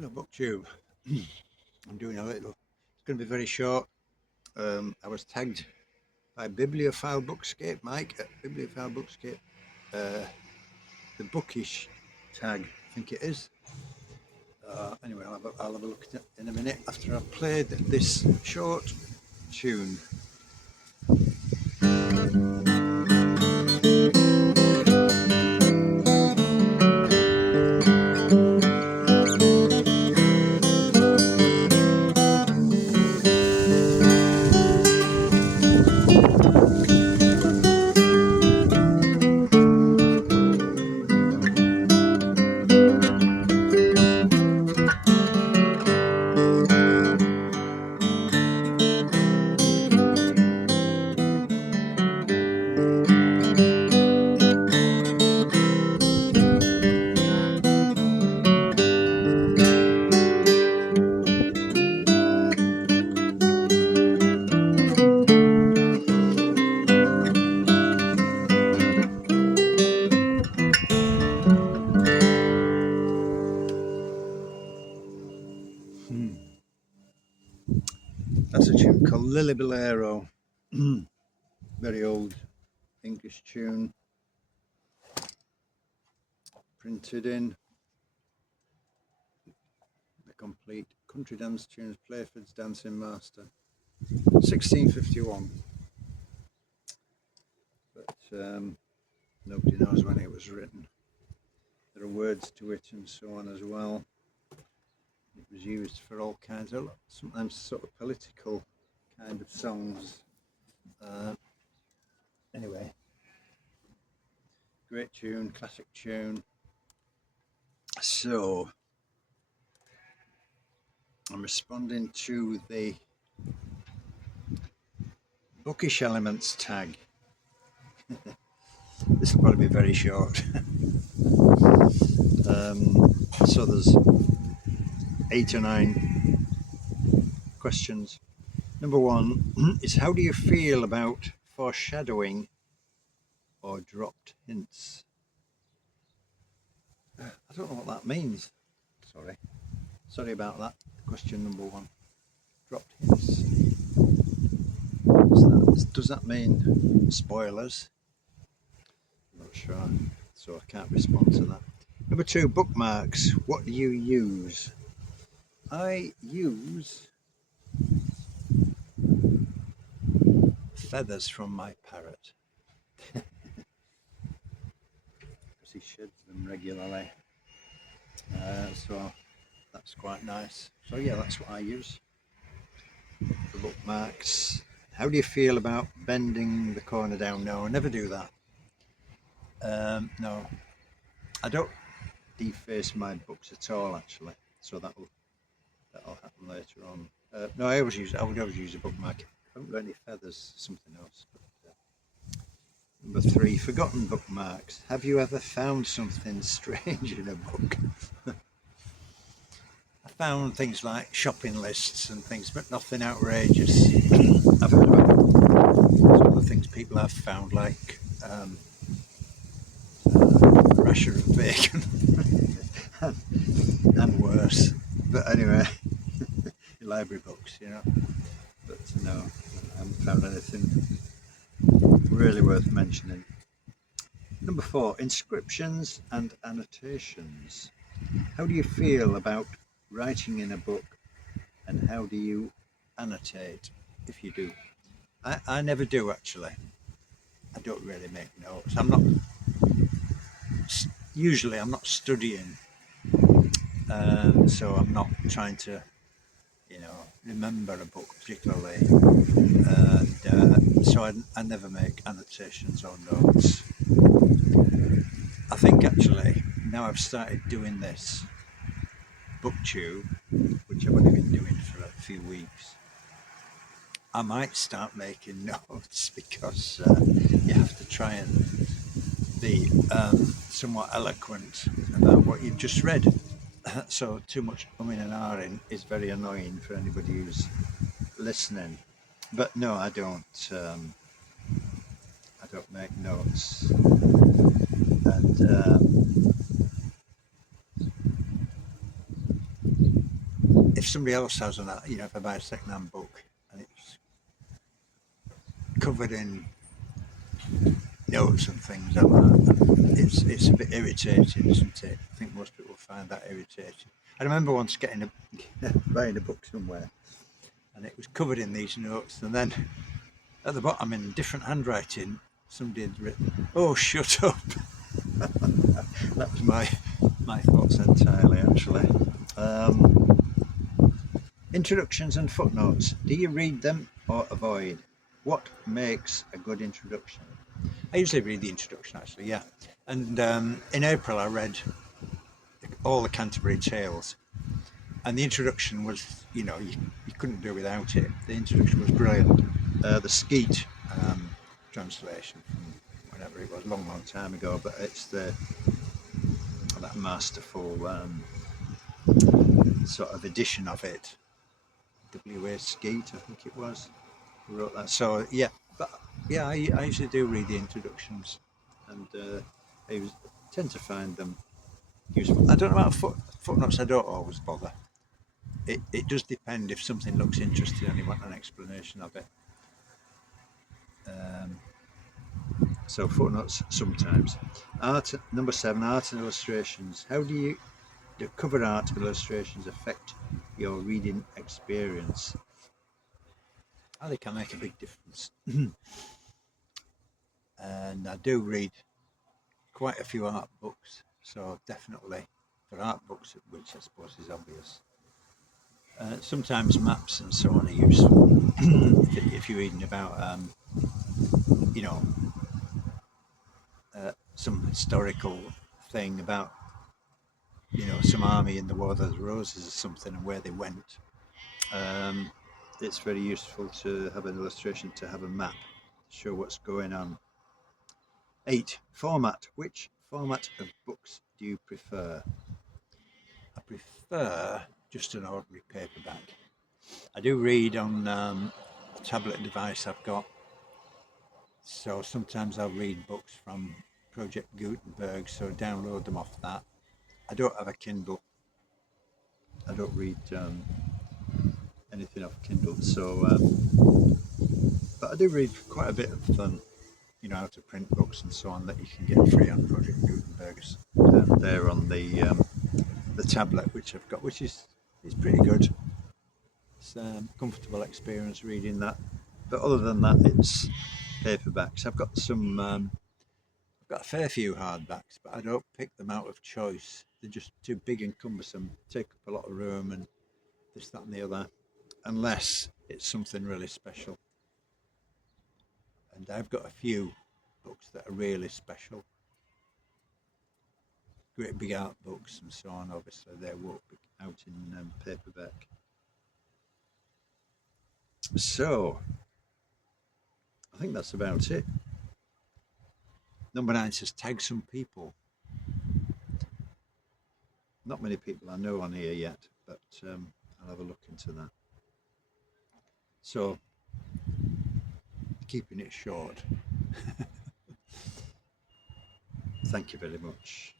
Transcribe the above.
Hello, Booktube. I'm doing a little, it's going to be very short. I was tagged by Bibliophile-Bookscape, Mike at Bibliophile-Bookscape. The Bookish tag, I think it is. Anyway, I'll have a look at it in a minute after I've played this short tune. That's a tune called Lillibulero. Very old English tune. Printed in the complete Country Dance Tunes, Playford's Dancing Master, 1651. But nobody knows when it was written. There are words to it and so on as well. It was used for all kinds of, sometimes sort of political kind of songs. Anyway, great tune, classic tune. So I'm responding to the Bookish Elements tag. This will probably be very short. So there's 8 or 9 questions. Number 1 is, how do you feel about foreshadowing or dropped hints? I don't know what that means. Sorry about that. Question number 1. Dropped hints. Does that mean spoilers? I'm not sure, so I can't respond to that. Number 2, bookmarks. What do you use? I use feathers from my parrot. Because he sheds them regularly. So that's quite nice. So yeah, that's what I use for bookmarks. How do you feel about bending the corner down? No, I never do that. No, I don't deface my books at all, actually. So that'll happen later on. No, I would always use a bookmark. I haven't got any feathers, something else. But, number 3, forgotten bookmarks. Have you ever found something strange in a book? I found things like shopping lists and things, but nothing outrageous. I've heard about some of the things people have found, like a rasher of bacon and worse. But anyway, library books, you know. But no, I haven't found anything really worth mentioning. Number 4, inscriptions and annotations. How do you feel about writing in a book, and how do you annotate, if you do? I never do, actually. I don't really make notes. Usually I'm not studying, so I'm not trying to, remember a book particularly, and so I never make annotations or notes. I think actually, now I've started doing this booktube, which I've only been doing for a few weeks, I might start making notes, because you have to try and be somewhat eloquent about what you've just read. So too much umming and ahhing is very annoying for anybody who's listening. But no, I don't make notes. And if somebody else has an, you know, if I buy a second-hand book and it's covered in notes and things like that, it's a bit irritating, isn't it? I think most people find that irritating. I remember once buying a book somewhere, and it was covered in these notes, and then at the bottom in different handwriting, somebody had written, "Oh, shut up." That was my thoughts entirely, actually. Introductions and footnotes. Do you read them or avoid? What makes a good introduction? I usually read the introduction, actually, yeah. And in April, I read all the Canterbury Tales, and the introduction was, you know, you couldn't do without it. The introduction was brilliant. The Skeet translation from whenever it was, long time ago, but it's that masterful sort of edition of it. W.A. Skeet, I think it was, who wrote that. So yeah, but yeah, I usually do read the introductions, and I tend to find them useful. I don't know about footnotes. I don't always bother. It does depend if something looks interesting and you want an explanation of it. So footnotes sometimes. Art, number 7, art and illustrations. How do cover art illustrations affect your reading experience? I think can make a big difference. And I do read quite a few art books, so definitely for art books, which I suppose is obvious. Sometimes maps and so on are useful if you're reading about, you know, some historical thing about, you know, some army in the War of the Roses or something, and where they went. It's very useful to have an illustration, to have a map to show what's going on. 8, format. Which format of books do you prefer? I prefer just an ordinary paperback. I do read on a tablet device I've got, so sometimes I'll read books from Project Gutenberg, so download them off that. I don't have a Kindle. I don't read anything off Kindle, so but I do read quite a bit of you know, how to print books and so on that you can get free on Project Gutenberg's. They're on the tablet which I've got, which is pretty good. It's a comfortable experience reading that. But other than that, it's paperbacks. I've got a fair few hardbacks, but I don't pick them out of choice. They're just too big and cumbersome, take up a lot of room and this, that and the other, unless it's something really special. And I've got a few books that are really special. Great big art books and so on, obviously they won't be out in paperback. So, I think that's about it. Number 9 says tag some people. Not many people I know on here yet, but I'll have a look into that. So, keeping it short. Thank you very much.